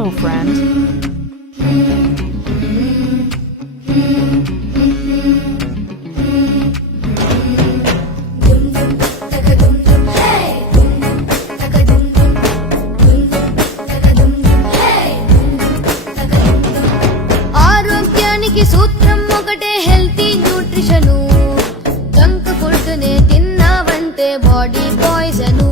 Hello, friend. ఆరోగ్యానికి సూత్రం ఒకటే, హెల్తీ న్యూట్రిషను. జంక్ ఫుడ్ నే తిన్నావంటే body poison.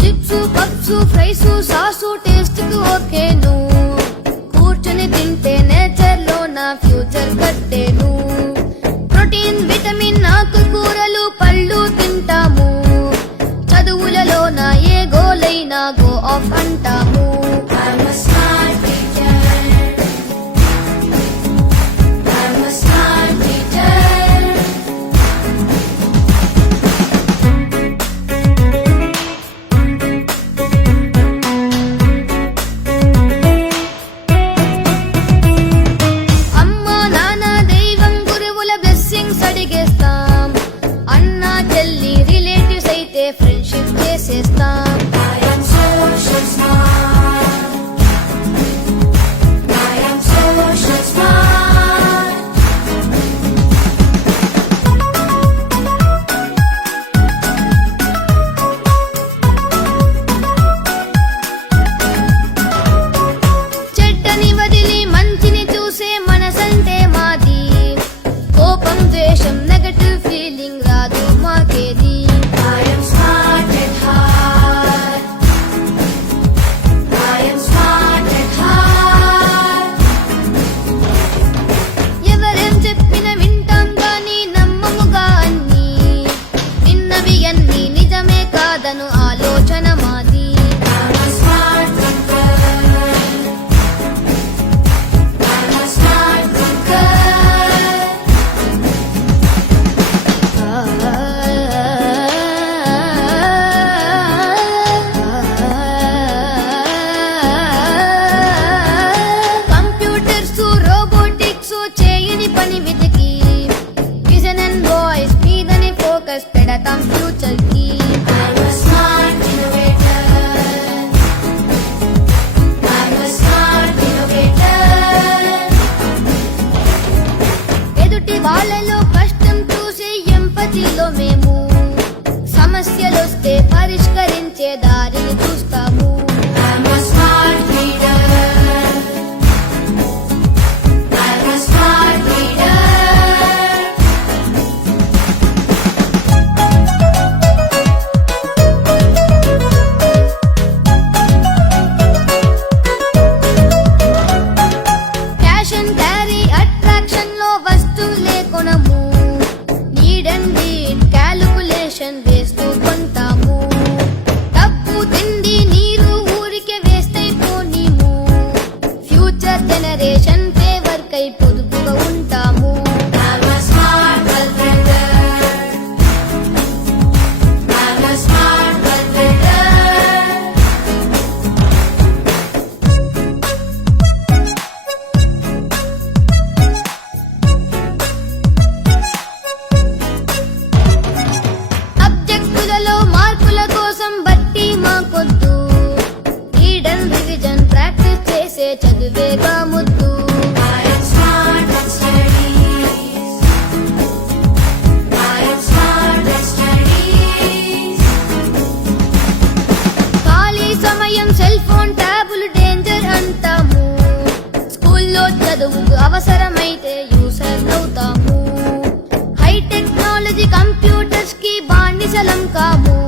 Chips puffs fries sauce taste కు ఓకేను. కూర్చుని తింటే నేచర్ లో నా ఫ్యూచర్ కట్టేను. ప్రోటీన్ విటమిన్ ఆకుకూరలు పళ్ళు తింటాము. చదువులలో నా ఏ గోలైనా గో ఆఫ్ అంటాము. ఫ్రెండ్షిప్ చేసేస్తాం. చెడ్డని వదిలి మంచిని చూసే మనసంటే మాది. కోపం ద్వేషం నెగటివ్ ఫీలింగ్ రాదు మాకేది. ఎవరేం చెప్పిన వింటాం గాని నమ్మముగా అన్ని. విన్నవి అన్ని నిజమే కాదను ఆలోచన మాది. కంప్యూటర్స్ రోబోటిక్స్ చేయని పని వెతికి విజన్ అండ్ వాయిస్ మీదని ఫోకస్ పెడతాం ఫ్యూచర్ కి. ఎదుటి వాళ్ళలో కష్టం చూసి ఎంపతిలో మేము సమస్యలొస్తే పరిష్కరించే దారిని చూస్తాము. క్యాష్ అండ్ క్యారీ అట్రాక్షన్ లో వస్తువులే కొనము. నీడ్ అండ్ నీడ్ క్యాలిక్యులేషన్ వేస్తూ కొంటాము. డబ్బు తిండి నీరు ఊరికే వేస్ట్ అయిపోనీము. ఫ్యూచర్ జనరేషన్ ఫేవర్ కై పొదుపుగా ఉంటాము. అబ్జెక్టులలో మార్కుల కోసం బట్టి మాకొద్దు. ఈడన్ రివిజన్ ప్రాక్టీస్ చేసే చదువేగా ముద్దు. ఖాళీ సమయం సెల్ ఫోన్ ట్యాబులు డేంజర్ అంటాము. స్కూల్లో చదువుకు అవసరమైతే యూసర్ అవుతాము. హై టెక్నాలజీ కంప్యూటర్స్ కి బానిసలం కాము.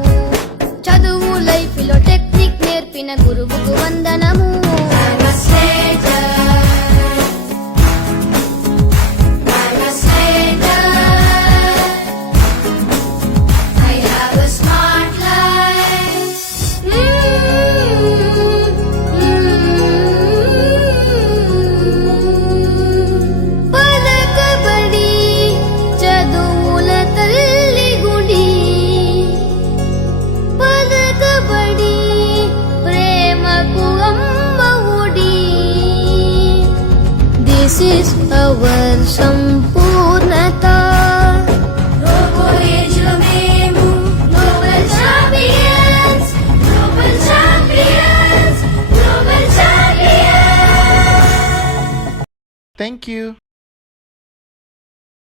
చదువు లైఫ్ లో టెక్నిక్ నేర్పిన గురువుకు వందనము. పలకబడి చదువుల తల్లి గుడి. పలకబడి ప్రేమకు అమ్మ ఒడి. దిస్ ఇస్ అవర్ సంపూర్ణత. Global champions, global champions, global champions. Thank you.